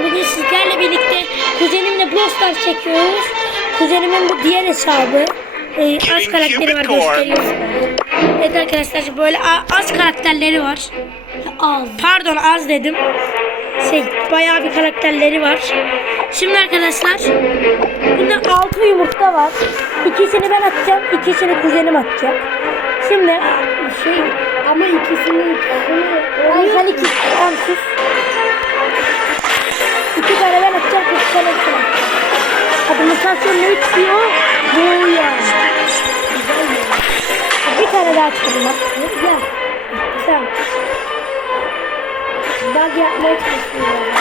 arkadaşlar bugün sizlerle birlikte kuzenimle Brawl çekiyoruz. Kuzenimin bu diğer hesabı. Ee, az karakteri var gösteriyorum. Evet arkadaşlar böyle az karakterleri var. Az. Pardon az dedim. Şey bayağı bir karakterleri var. Şimdi arkadaşlar bunda 6 yumurta var. İkisini ben atacağım, ikisini kuzenim atacak. Şimdi şey ama ikisini Ay sen iki tamam sus. Tane ben atacağım, iki tane sen atacağım. Hadi mutasyon ne istiyor? Bu ya. Bir tane daha açalım bak. Gel. Tamam. Bug yapmaya çalışıyorum.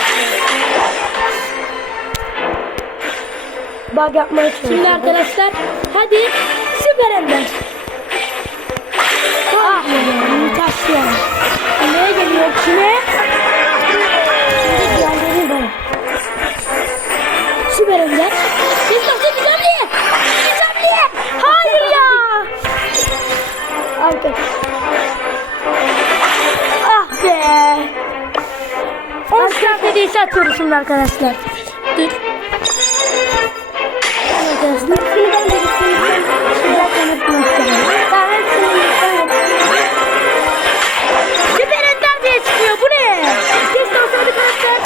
Bug yapmaya çalışıyorum. Şimdi arkadaşlar hadi süper ender. Ah mutasyon. Neye geliyor kime? 10 saat hediyesi atıyoruz şimdi arkadaşlar. Dur. Arkadaşlar. Hepsini ben de gitsin. Zaten hepsini atacağım. Tamam hepsini Süper Ender diye çıkıyor. Bu ne? Keşke olsa bir karakter.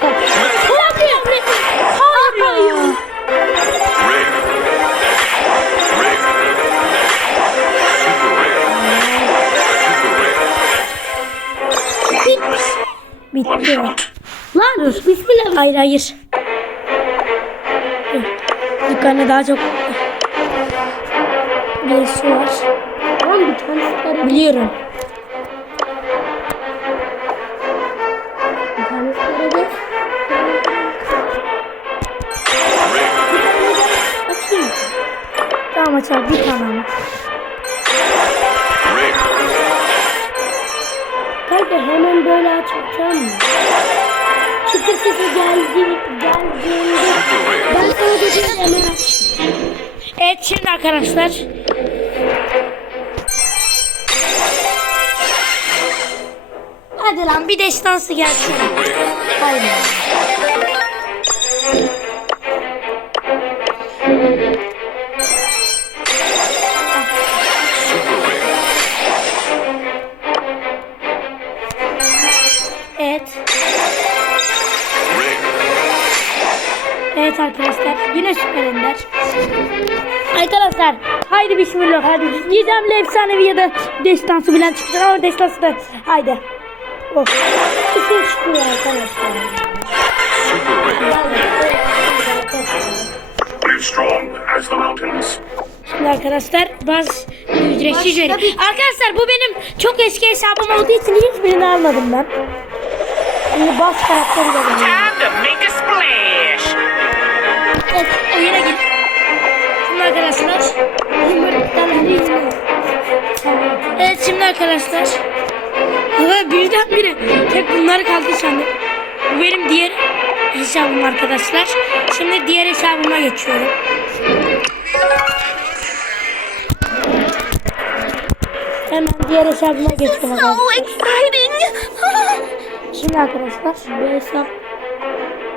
Hadi. Hayır ya. Bitti. Lan dur. Bismillah. Hayır hayır. Yukarıda daha çok birisi var. Lan bir tanesi Biliyorum. Bir. Tamam açalım. Bir tane ama. Kanka hemen böyle açacağım mı? Çıtır sesi geldi, geldiğinde ben sana dedim hemen. Evet şimdi arkadaşlar. Hadi lan bir destansı gelsin. Haydi. Evet arkadaşlar yine süper ender. Arkadaşlar haydi bismillah hadi gizemli efsanevi ya da destansı bilen çıkacak ama destansı da haydi. Of. İsim çıkıyor arkadaşlar. Şimdi arkadaşlar baz ücretsiz verin. Arkadaşlar bu benim çok eski hesabım olduğu için hiçbirini almadım ben. Şimdi baz karakteri de benim. Oyuna gir. Şimdi arkadaşlar. Evet şimdi arkadaşlar. Hava birdenbire tek bunlar kaldı sandım. Bu benim diğer hesabım arkadaşlar. Şimdi diğer hesabıma geçiyorum. Hemen diğer hesabıma geçiyorum. arkadaşlar. exciting. Şimdi arkadaşlar bu hesap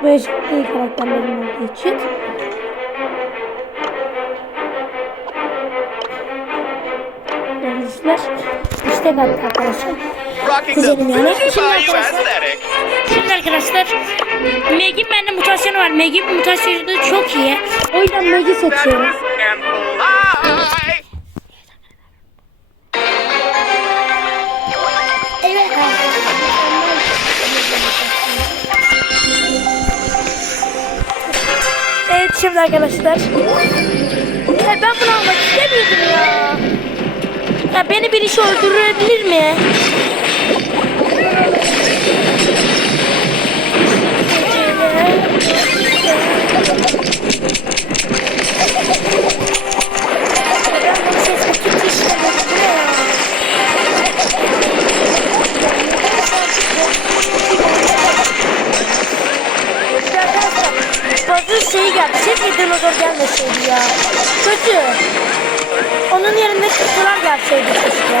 bu hesap değil karakterlerim olduğu için Arkadaşlar işte kaldı arkadaşlar. Kuzenim yani. Şimdi arkadaşlar, şimdi arkadaşlar Meg'in bende mutasyonu var. Meg'in mutasyonu çok iyi. O yüzden Meg'i seçiyorum. Evet Evet şimdi arkadaşlar. Ya ben bunu almak istemiyordum ya. Ya beni birisi öldürebilir mi? Bazı şey geldi. Keşke dinozor gelmeseydi ya. Kötü. Onun yerine kızlar gelseydi keşke.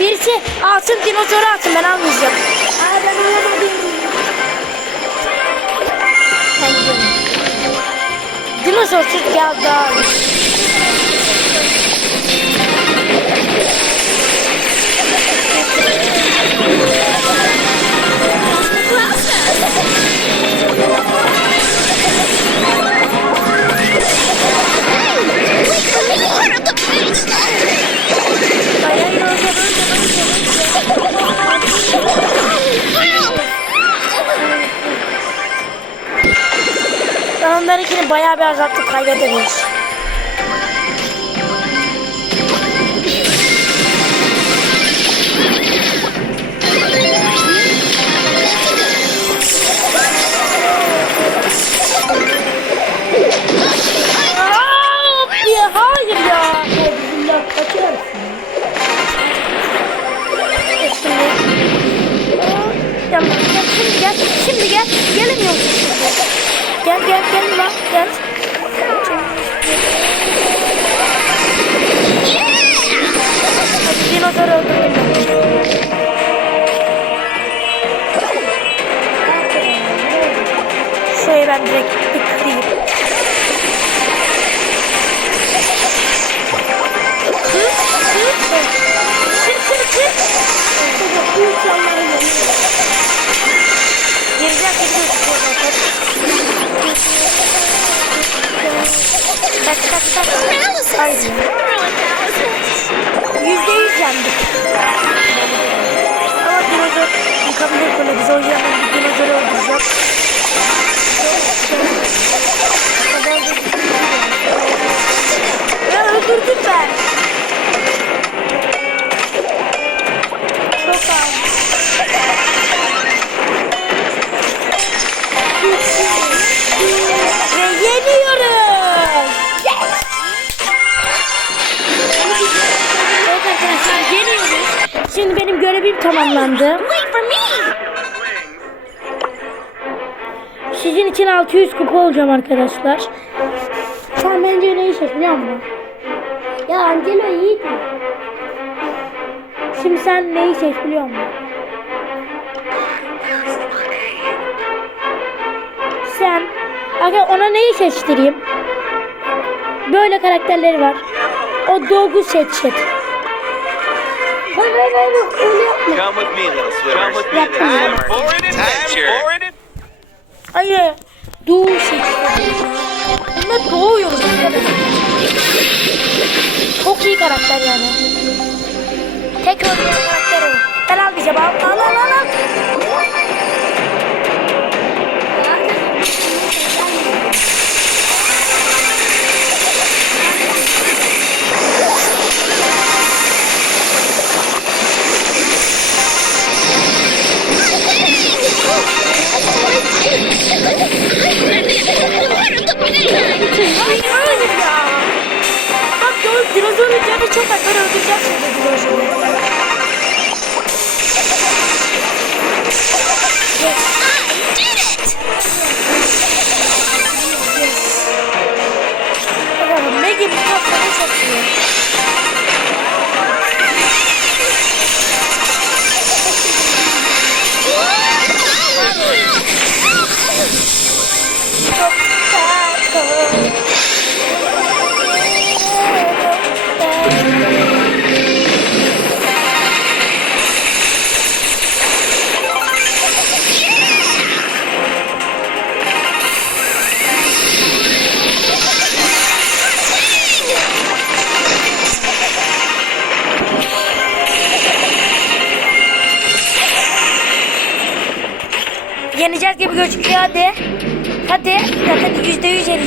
Birisi alsın dinozoru alsın ben almayacağım. Aa, ben alamadım. Dinozorsuz geldi. Azaltıp kaybederiz. Direkt bir kırayım. Kır, kır, kır. Kır, kır, kır. Büyük yanlara geliyor. Gireceğim, gireceğim. Tak tak tak. Haydi. Yüzde yüz yendik. Ama dinozor yıkabilir böyle biz o yüzden bir öldüreceğim. Ya öldürdüm ben. Çok az. Ve yeniyoruz. Yes. Evet arkadaşlar yeniyoruz. Şimdi benim görevim tamamlandı. Sizin için 600 kupa olacağım arkadaşlar. Sen bence neyi seç biliyor musun? Ya Angelo iyiydi. Şimdi sen neyi seç biliyor musun? Sen Aga ona neyi seçtireyim? Böyle karakterleri var. O Dog'u seçecek. Hayır hayır hayır öyle yapma. Come with me, little For an adventure. Hayır. Doğu seçecek. Bunlar doğuyoruz arkadaşlar. Çok iyi karakter yani. Tek oynayan karakter o. Ben almayacağım. Al al al al. al.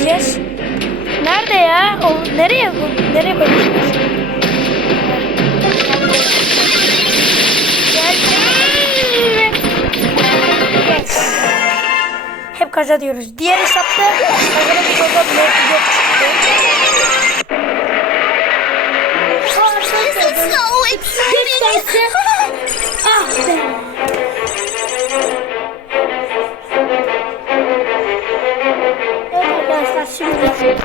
Yeneceğiz. Nerede ya? O, nereye? Nereye. Yes. Hep kazanıyoruz. Diğer hesapta kazanamayacağız olan bile yok çıktı. This is so exciting! Ah be. Arkadaşlar şimdi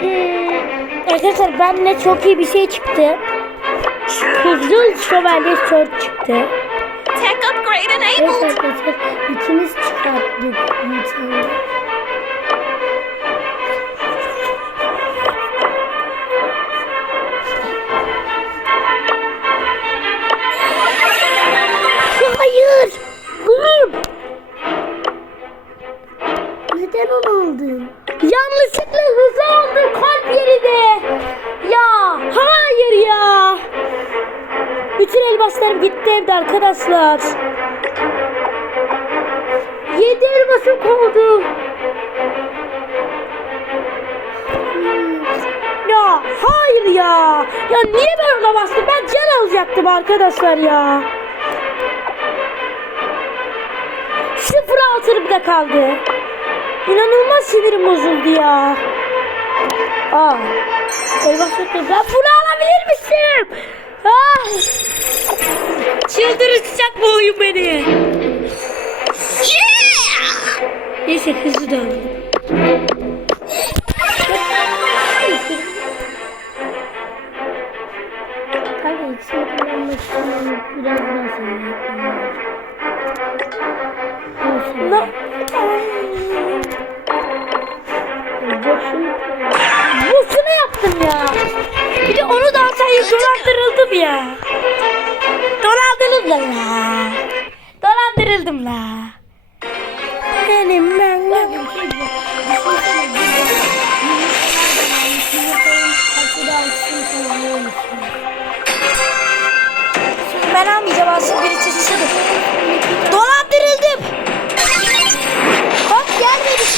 Hmm, Arkadaşlar çok iyi bir şey çıktı. Kızıl şövalye şort çıktı. Tech upgrade! upgrade Evet enabled. arkadaşlar ikimiz çıkarttık arkadaşlar. Yedi elmasım kaldı. Ya hayır ya. Ya niye ben ona bastım? Ben can alacaktım arkadaşlar ya. Sıfır altı da kaldı. İnanılmaz sinirim bozuldu ya. Aa. Elmas yok. Ben bunu alabilir misin? Ah. Çıldıracak bu oyun beni. Yeah! Neyse hızlı döndüm. Kanka ikisini kullanmak için biraz daha sonra boşuna yaptım ya. Bir de onu da alsaydı dolandırıldım ya. Dolandırıldım la. Dolandırıldım la. Benim ben Ben almayacağım aslında biri çeşitlidir. Dolandırıldım. Bak gelmedi.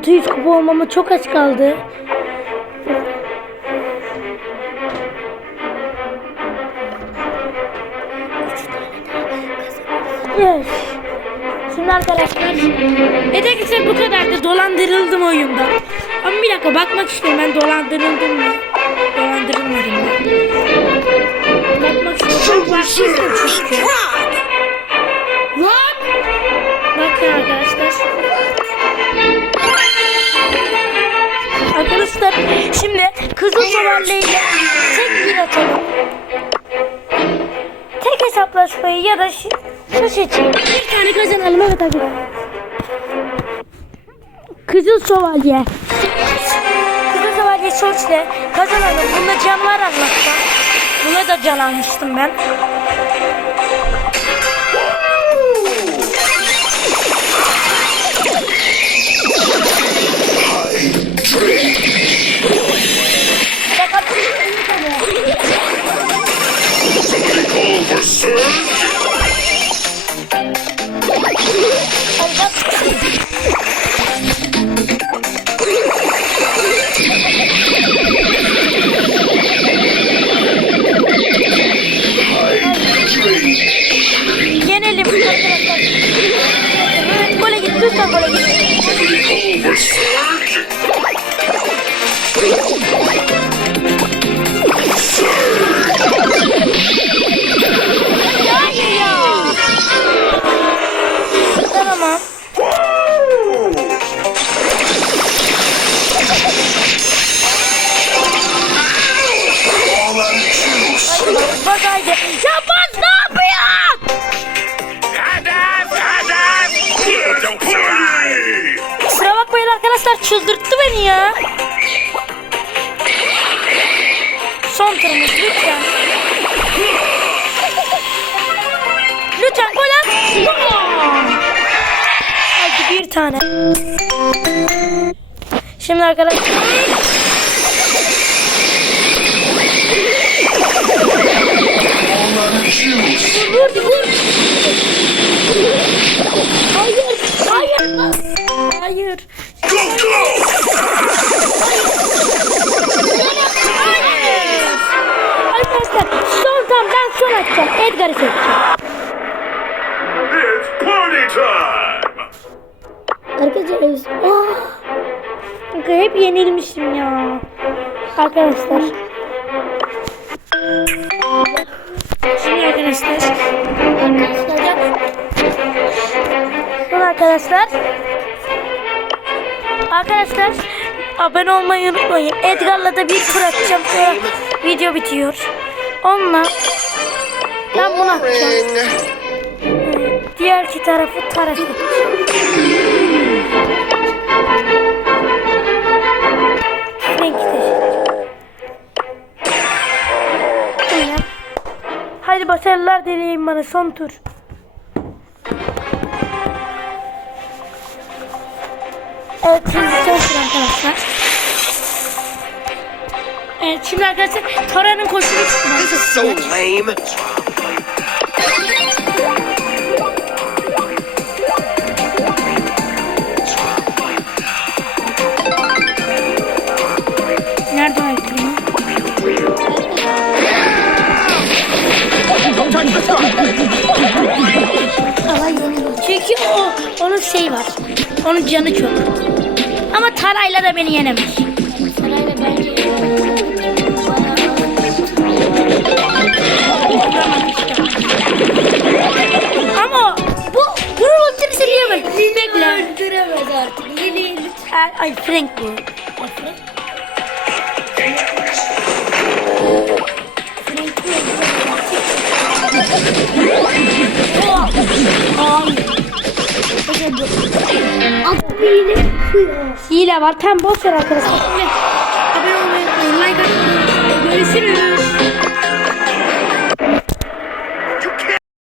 600 kupa olmama çok az kaldı. Yes. Şimdi arkadaşlar Evet arkadaşlar bu kadar da dolandırıldım oyunda. Ama bir dakika bakmak istiyorum ben dolandırıldım mı? Dolandırılmadım mı? Bakmak istiyorum. Çok başlıydım İle tek bir atalım. Tek hesaplaşmayı ya da şu, şu seçelim. Bir tane kazanalım evet hadi. Kızıl Şövalye. Kızıl Şövalye Soç'le kazanalım. Bunda can var Allah'tan. Buna da can almıştım ben. Şimdi arkadaşlar. Vur vur. Hayır. Hayır. Hayır. Arkadaşlar son tam ben son atacağım. Edgar'ı seçeceğim. It's party time. Arkadaşlar oh. Kanka hep yenilmişim ya. Arkadaşlar. Şimdi arkadaşlar. Son arkadaşlar. Arkadaşlar abone olmayı unutmayın. Edgar'la da bir tur atacağım. Sonra video bitiyor. Onunla ben bunu atacağım. Diğer iki tarafı edeceğim. Başarılar dileyin bana son tur. Evet şimdi son tur arkadaşlar. Evet şimdi arkadaşlar Tara'nın koşulu çıktı. This is so lame. Onun şey var. Onun canı çok. Ama Tarayla da beni yenemez. Tarayla bence Ama bu bunun ultisini diyemez. Bekle. Öldüremez artık. Yeni lütfen. Ay Frank bu geldi. Atlı hile Hile var. Tam boş ver arkadaşlar. Abone olmayı, like atmayı. Görüşürüz.